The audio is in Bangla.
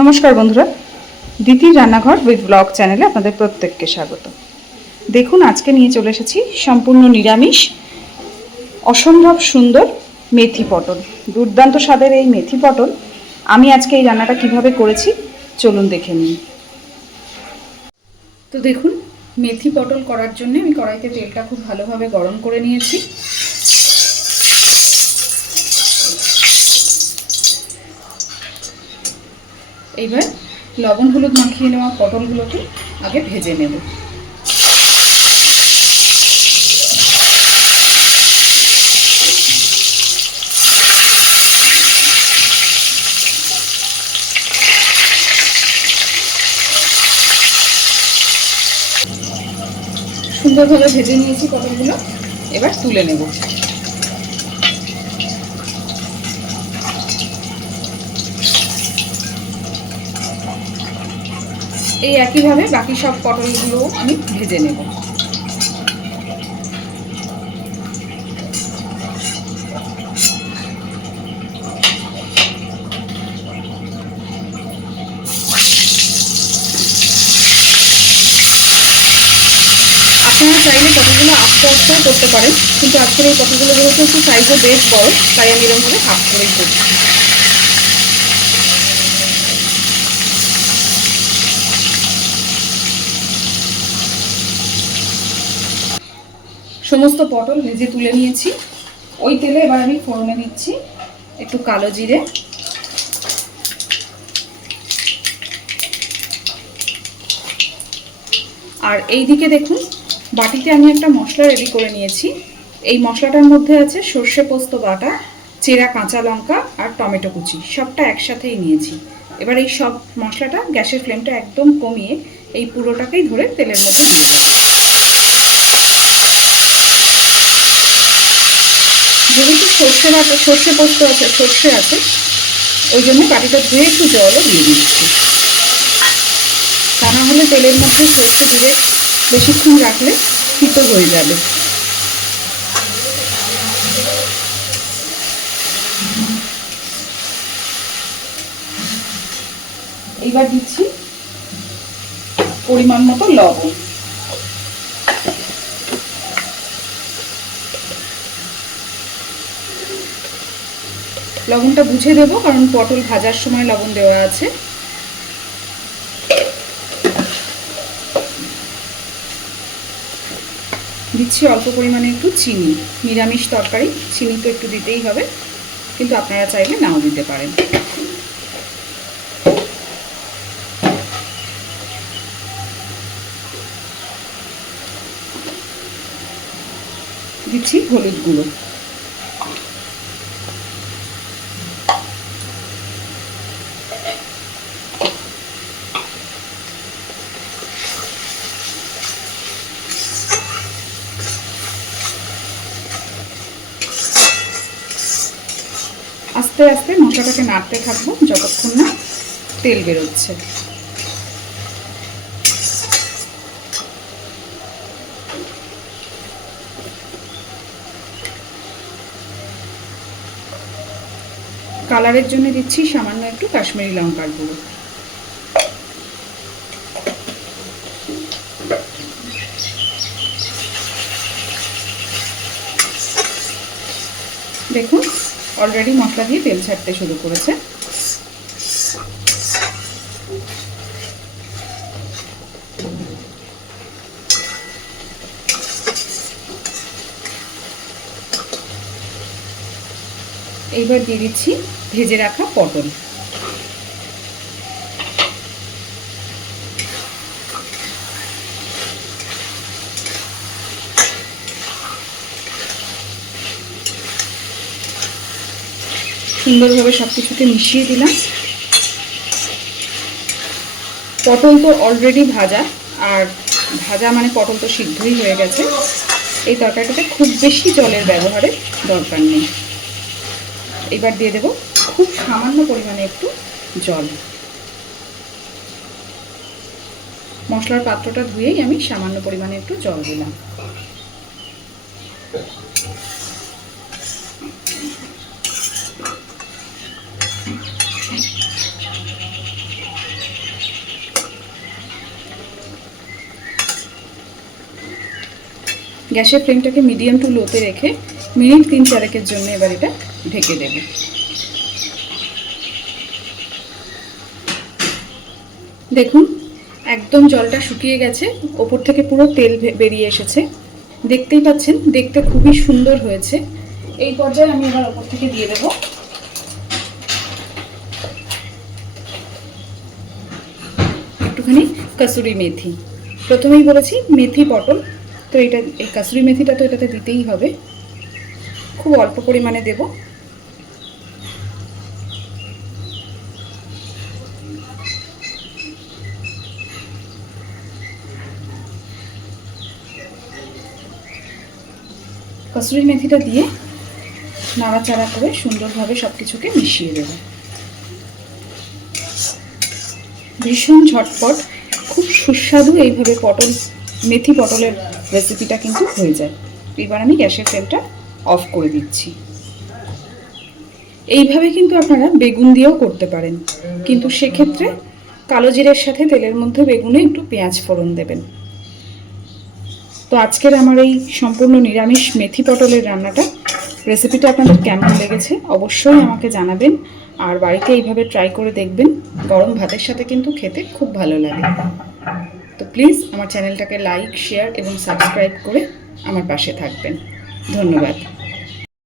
নমস্কার বন্ধুরা দ্বিতীয় রান্নাঘর উইথ ব্লগ চ্যানেলে আপনাদের প্রত্যেককে স্বাগত। দেখুন, আজকে নিয়ে চলে এসেছি সম্পূর্ণ নিরামিষ, অসম্ভব সুন্দর মেথি পটল। দুর্দান্ত স্বাদের এই মেথি পটল। আমি আজকে এই রান্নাটা কীভাবে করেছি, চলুন দেখে নিন তো দেখুন, মেথি পটল করার জন্য আমি কড়াইতে তেলটা খুব ভালোভাবে গরম করে নিয়েছি। এইবার লবণ হলুদ মাখিয়ে নেওয়া পটলগুলোকে আগে ভেজে নেব। সুন্দরভাবে ভেজে নিয়েছি পটলগুলো। এবার তুলে নেব। এই একইভাবে বাকি সব পটলগুলো আমি ভেজে নেব। আপনারা চাইলে পটলগুলো আস্তে আস্তেও করতে পারেন, কিন্তু আজকের এই পটলগুলো যেহেতু একটু সাইজে বেশ বড়, তাই আমি এরকমভাবে হাফ করেই করছি। সমস্ত পটল ভেজে তুলে নিয়েছি। ওই তেলে এবার আমি ফোড়নে দিচ্ছি একটু কালো জিরে। আর এই দিকে দেখুন, বাটিতে আমি একটা মশলা রেডি করে নিয়েছি। এই মশলাটার মধ্যে আছে সর্ষে পোস্ত বাটা, চেরা কাঁচা লঙ্কা আর টমেটো কুচি। সবটা একসাথেই নিয়েছি। এবার এই সব মশলাটা গ্যাসের ফ্লেমটা একদম কমিয়ে এই পুরোটাকেই ধরে তেলের মধ্যে দিয়ে যেহেতু সর্ষে বাটা সর্ষে পোস্ত আছে, সর্ষে আছে ওই জন্য বাটিটা ধুয়ে একটু জলও দিয়ে দিচ্ছি। তা না হলে তেলের মধ্যে সর্ষে দিলে বেশিক্ষণ রাখলে তিতো হয়ে যাবে। এইবার দিচ্ছি পরিমাণ মতো লবণ। লবণটা বুঝে দেবো, কারণ পটল ভাজার সময় লবণ দেওয়া আছে। দিচ্ছি অল্প পরিমাণে একটু চিনি, নিরামিষ তরকারি, চিনি তো একটু দিতেই হবে, কিন্তু আপনারা চাইলে নাও দিতে পারেন। দিচ্ছি হলুদ গুঁড়ো। আস্তে আস্তে মশলাটাকে নাড়তে থাকব যতক্ষণ না তেল বেরোচ্ছে। কালারের জন্য দিচ্ছি সামান্য একটু কাশ্মীরি লঙ্কার গুঁড়ো। দেখুন অলরেডি মশলা দিয়ে তেল ছাড়তে শুরু করেছে। এইবার দিয়ে দিচ্ছি ভেজে রাখা পটল। সুন্দরভাবে সব কিছুকে মিশিয়ে দিলাম। পটল তো অলরেডি ভাজা, আর ভাজা মানে পটল তো সিদ্ধই হয়ে গেছে। এই তরকারিটাতে খুব বেশি জলের ব্যবহারের দরকার নেই। এবার দিয়ে দেব খুব সামান্য পরিমাণে একটু জল। মশলার পাত্রটা ধুয়েই আমি সামান্য পরিমাণে একটু জল দিলাম। গ্যাসের ফ্লেমটাকে মিডিয়াম টু লোতে রেখে মিনিট তিন চারেকের জন্য এবার এটা ঢেকে দেবে। দেখুন, একদম জলটা শুকিয়ে গেছে, ওপর থেকে পুরো তেল বেরিয়ে এসেছে। দেখতেই পাচ্ছেন, দেখতে খুবই সুন্দর হয়েছে। এই পর্যায়ে আমি এবার ওপর থেকে দিয়ে দেবো। একটুখানি কাসুরি মেথি। প্রথমেই বলেছি, মেথি পটল তো এটা, এই কাসুরি মেথিটা তো এটাতে দিতেই হবে। খুব অল্প পরিমাণে দেব। কাসুরি মেথিটা দিয়ে নাড়াচাড়া করে সুন্দরভাবে সব কিছুকে মিশিয়ে দেবো। ভীষণ ঝটপট, খুব সুস্বাদু এইভাবে পটল, মেথি পটলের রেসিপিটা কিন্তু হয়ে যায়। এবার আমি গ্যাসের ফ্লেমটা অফ করে দিচ্ছি। এইভাবে কিন্তু আপনারা বেগুন দিয়েও করতে পারেন। কিন্তু সেক্ষেত্রে কালো জিরের সাথে তেলের মধ্যে বেগুনে একটু পেঁয়াজ ফোড়ন দেবেন। তো আজকের আমার এই সম্পূর্ণ নিরামিষ মেথি পটলের রান্নাটা রেসিপিটা আপনাদের কেমন লেগেছে অবশ্যই আমাকে জানাবেন। আর বাড়িতে এইভাবে ট্রাই করে দেখবেন। গরম ভাতের সাথে কিন্তু খেতে খুব ভালো লাগে। প্লিজ আমার চ্যানেলটাকে লাইক শেয়ার এবং সাবস্ক্রাইব করে আমার পাশে থাকবেন। ধন্যবাদ।